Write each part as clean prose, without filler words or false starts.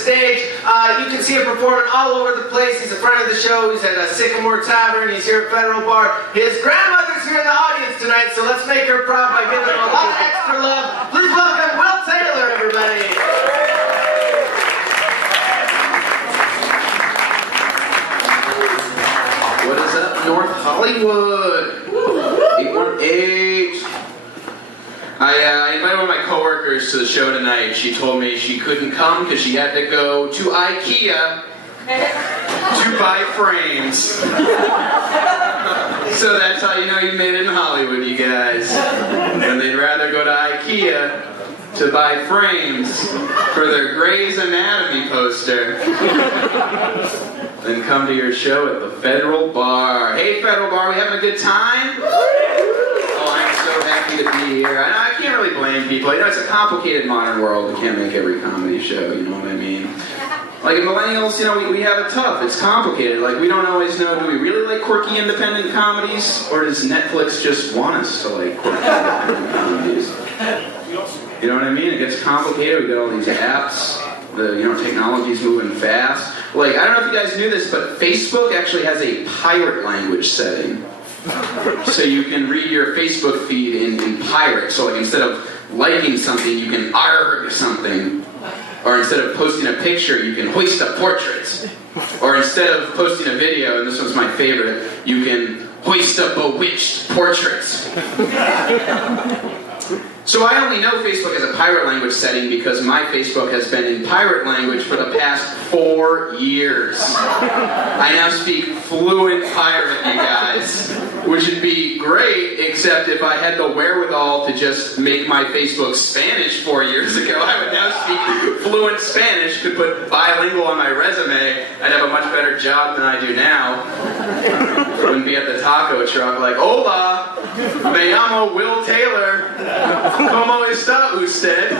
stage. You can see him performing all over the place. He's a friend of the show. He's at Sycamore Tavern. He's here at Federal Bar. His grandmother's here in the audience tonight, so let's make her proud by giving him a lot of extra love. Please welcome Will Taylor, everybody. What is up, North Hollywood? 818. I invited one of my coworkers to the show tonight. She told me she couldn't come because she had to go to IKEA to buy frames. So that's how you know you made it in Hollywood, you guys. And they'd rather go to IKEA to buy frames for their Grey's Anatomy poster than come to your show at the Federal Bar. Hey, Federal Bar, we having a good time? Oh, I'm so happy to be here. I can't really blame people. You know, it's a complicated modern world. We can't make every comedy show, you know what I mean? Like, millennials, you know, we have it tough. It's complicated. Like, we don't always know, do we really like quirky independent comedies? Or does Netflix just want us to like quirky independent comedies? You know what I mean? It gets complicated. We got all these apps. Technology's moving fast. Like, I don't know if you guys knew this, but Facebook actually has a pirate language setting. So you can read your Facebook feed in pirate. So like instead of liking something, you can arg something. Or instead of posting a picture, you can hoist a portrait. Or instead of posting a video, and this one's my favorite, you can hoist a bewitched portrait. So I only know Facebook as a pirate language setting because my Facebook has been in pirate language for the past 4 years. I now speak fluent pirate, you guys, which would be great, except if I had the wherewithal to just make my Facebook Spanish 4 years ago, I would now speak fluent Spanish, could put bilingual on my resume, I'd have a much better job than I do now. I wouldn't be at the taco truck like, hola, me llamo Will Taylor. ¿Cómo está usted?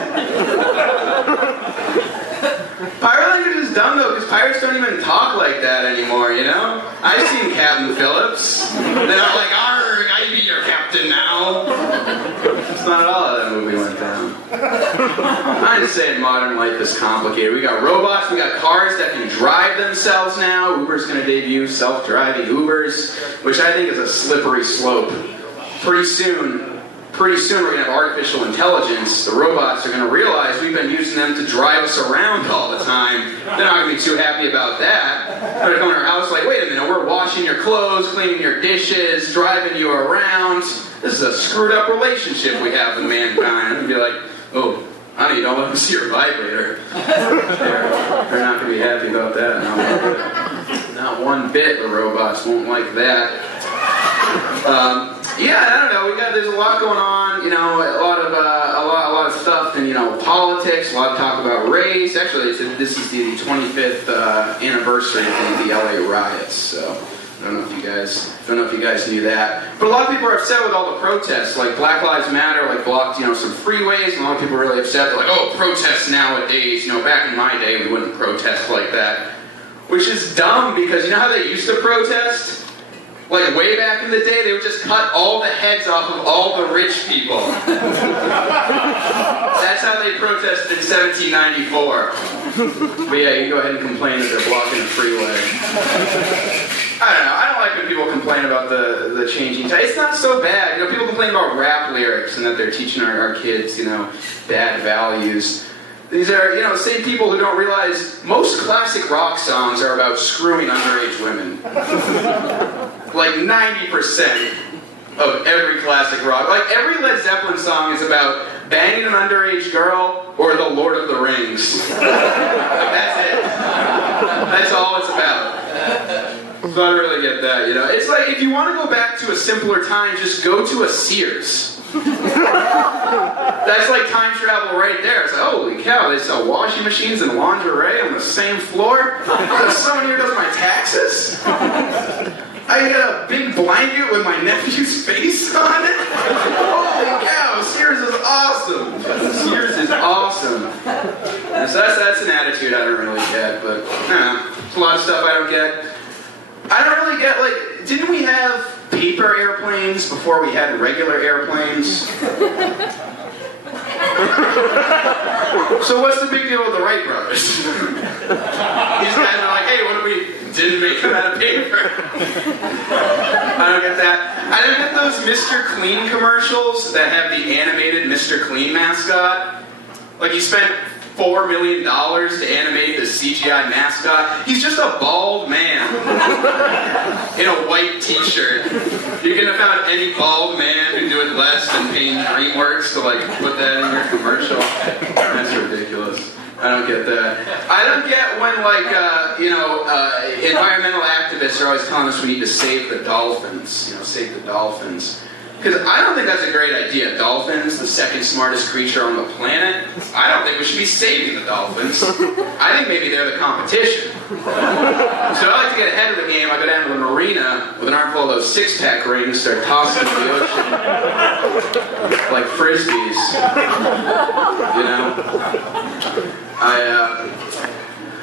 Pirate language is dumb though, because pirates don't even talk like that anymore, you know? I've seen Captain Phillips. They're not like, arg, I be your captain now. That's not at all how that movie went down. I'm just saying modern life is complicated. We got robots, we got cars that can drive themselves now. Uber's gonna debut self-driving Ubers, which I think is a slippery slope. Pretty soon we're going to have artificial intelligence. The robots are going to realize we've been using them to drive us around all the time. They're not going to be too happy about that. They're going to come in our house like, wait a minute, we're washing your clothes, cleaning your dishes, driving you around. This is a screwed up relationship we have with mankind. And be like, oh, honey, don't let them see your vibrator. They're not going to be happy about that. Not one bit the robots won't like that. I don't know. There's a lot going on. You know, a lot of stuff in politics. A lot of talk about race. Actually, this is the 25th anniversary of the LA riots. So I don't know if you guys knew that. But a lot of people are upset with all the protests. Like Black Lives Matter, like blocked some freeways, and a lot of people are really upset. They're like, oh, protests nowadays. Back in my day, we wouldn't protest like that, which is dumb because you know how they used to protest. Like, way back in the day, they would just cut all the heads off of all the rich people. That's how they protested in 1794. But yeah, you go ahead and complain that they're blocking the freeway. I don't know. I don't like when people complain about the changing time. It's not so bad. People complain about rap lyrics and that they're teaching our kids, bad values. These are, the same people who don't realize most classic rock songs are about screwing underage women. Like 90% of every classic rock. Like every Led Zeppelin song is about banging an underage girl or the Lord of the Rings. That's it. That's all it's about. So I really get that, It's like if you want to go back to a simpler time, just go to a Sears. That's like time travel right there. It's like, holy cow, they sell washing machines and lingerie on the same floor? Someone here does my taxes? I got a big blanket with my nephew's face on it? Holy cow, Sears is awesome. Sears is awesome. So that's an attitude I don't really get, but there's a lot of stuff I don't get. I don't really get, didn't we have paper airplanes before we had regular airplanes? So what's the big deal with the Wright brothers? I don't get that. I don't get those Mr. Clean commercials that have the animated Mr. Clean mascot. Like you spent $4 million to animate the CGI mascot. He's just a bald man in a white t-shirt. You couldn't have found any bald man who'd do it less than paying DreamWorks to like put that in your commercial. That's ridiculous. I don't get that. I don't get when environmental activists are always telling us we need to save the dolphins. Save the dolphins. Because I don't think that's a great idea. Dolphins, the second smartest creature on the planet. I don't think we should be saving the dolphins. I think maybe they're the competition. So I like to get ahead of the game. I go down to the marina with an armful of those six-pack rings, start tossing in the ocean. Like frisbees.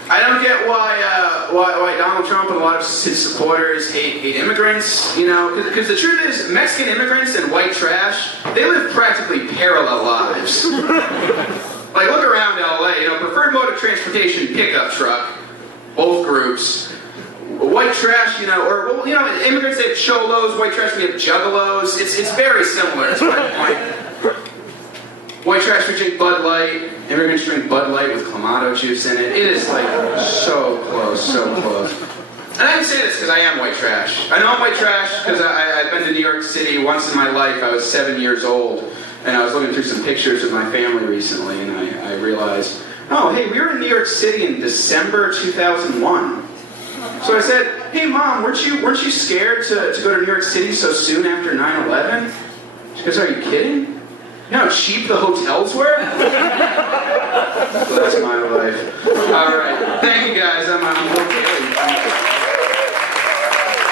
I don't get why Donald Trump and a lot of his supporters hate immigrants, because the truth is, Mexican immigrants and white trash, they live practically parallel lives. Like, look around LA, preferred mode of transportation, pickup truck, both groups. White trash, immigrants, they have cholos, white trash, we have juggalos. It's very similar, that's my point. White trash, we drink Bud Light. Immigrants drink Bud Light with Clamato juice in it. It is like so close, so close. And I can say this because I am white trash. I know I'm white trash because I've been to New York City once in my life. I was 7 years old, and I was looking through some pictures of my family recently, and I realized, oh, hey, we were in New York City in December 2001. So I said, hey, Mom, weren't you scared to go to New York City so soon after 9/11? She goes, are you kidding? You know how cheap the hotels were? So that's my life. All right. Thank you, guys. I'm